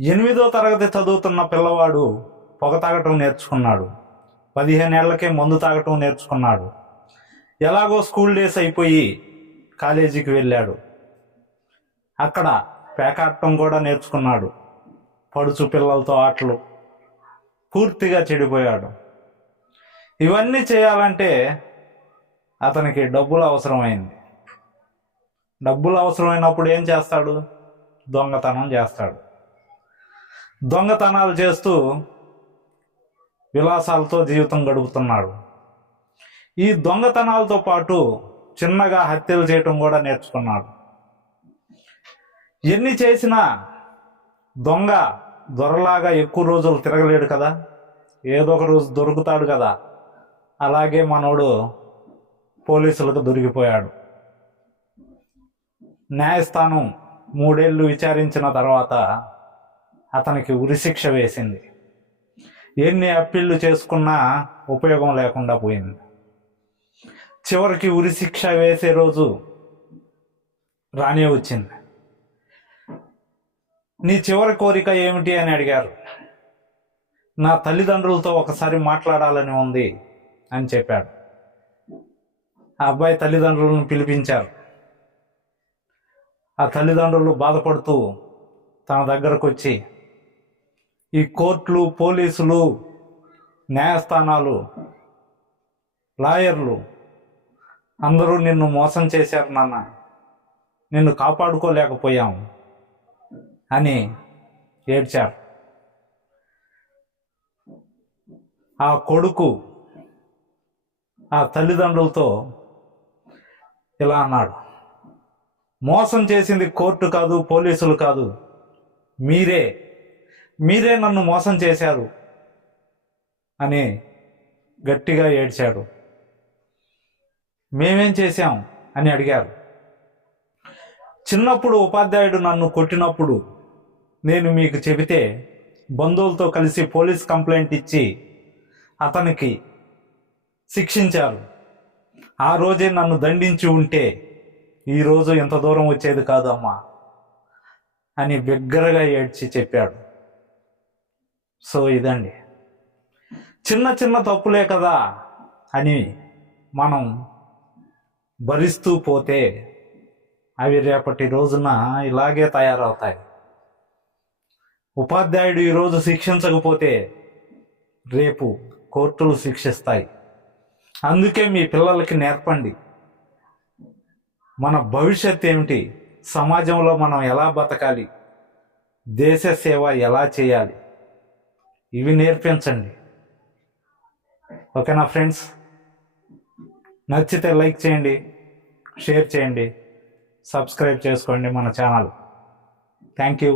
ఎనిమిదో తరగతి చదువుతున్న పిల్లవాడు పొగ తాగటం నేర్చుకున్నాడు. పదిహేనేళ్ళకే మందు తాగటం నేర్చుకున్నాడు. ఎలాగో స్కూల్ డేస్ అయిపోయి కాలేజీకి వెళ్ళాడు. అక్కడ పేకాడటం కూడా నేర్చుకున్నాడు. పడుచు పిల్లలతో ఆటలు. పూర్తిగా చెడిపోయాడు. ఇవన్నీ చేయాలంటే అతనికి డబ్బులు అవసరమైంది. డబ్బులు అవసరమైనప్పుడు ఏం చేస్తాడు? దొంగతనం చేస్తాడు. దొంగతనాలు చేస్తూ విలాసాలతో జీవితం గడుపుతున్నాడు. ఈ దొంగతనాలతో పాటు చిన్నగా హత్యలు చేయటం కూడా నేర్చుకున్నాడు. ఎన్ని చేసినా దొంగ దొరలాగా ఎక్కువ రోజులు తిరగలేడు కదా? ఏదో ఒక రోజు దొరుకుతాడు కదా? అలాగే మనోడు పోలీసులకు దొరికిపోయాడు. న్యాయస్థానం మూడేళ్ళు విచారించిన తర్వాత అతనికి ఉరిశిక్ష వేసింది. ఎన్ని అప్పీళ్ళు చేసుకున్నా ఉపయోగం లేకుండా పోయింది. చివరికి ఉరిశిక్ష వేసే రోజు రానే వచ్చింది. నీ చివరి కోరిక ఏమిటి అని అడిగారు. నా తల్లిదండ్రులతో ఒకసారి మాట్లాడాలని ఉంది అని చెప్పాడు. ఆ అబ్బాయి తల్లిదండ్రులను పిలిపించారు. ఆ తల్లిదండ్రులు బాధపడుతూ తన దగ్గరకు వచ్చి ఈ కోర్టులు పోలీసులు న్యాయస్థానాలు లాయర్లు అందరూ నిన్ను మోసం చేశారు నాన్న. నిన్ను కాపాడుకోలేకపోయాం అని ఏడ్చారు. ఆ కొడుకు ఆ తల్లిదండ్రులతో ఇలా అన్నాడు. మోసం చేసింది కోర్టు కాదు పోలీసులు కాదు. మీరే మీరే నన్ను మోసం చేశారు అని గట్టిగా ఏడ్చాడు. మేమేం చేశాం అని అడిగారు. చిన్నప్పుడు ఉపాధ్యాయుడు నన్ను కొట్టినప్పుడు నేను మీకు చెబితే బంధువులతో కలిసి పోలీస్ కంప్లైంట్ ఇచ్చి అతనికి శిక్షించారు. ఆ రోజే నన్ను దండించి ఉంటే ఈరోజు ఎంత దూరం వచ్చేది కాదమ్మా అని బిగ్గరగా ఏడ్చి చెప్పాడు. సో ఇదండి. చిన్న చిన్న తప్పులే కదా అని మనం భరిస్తూ పోతే అవి రేపటి రోజున ఇలాగే తయారవుతాయి. ఉపాధ్యాయుడు ఈరోజు శిక్షించకపోతే రేపు కోర్టులు శిక్షిస్తాయి. అందుకే మీ పిల్లలకి నేర్పండి. మన భవిష్యత్ ఏమిటి? సమాజంలో మనం ఎలా బతకాలి? దేశ సేవ ఎలా చేయాలి? ఇవి నేర్పించండి. ఓకేనా ఫ్రెండ్స్? నచ్చితే లైక్ చేయండి షేర్ చేయండి సబ్స్క్రైబ్ చేసుకోండి మన ఛానల్. Thank you.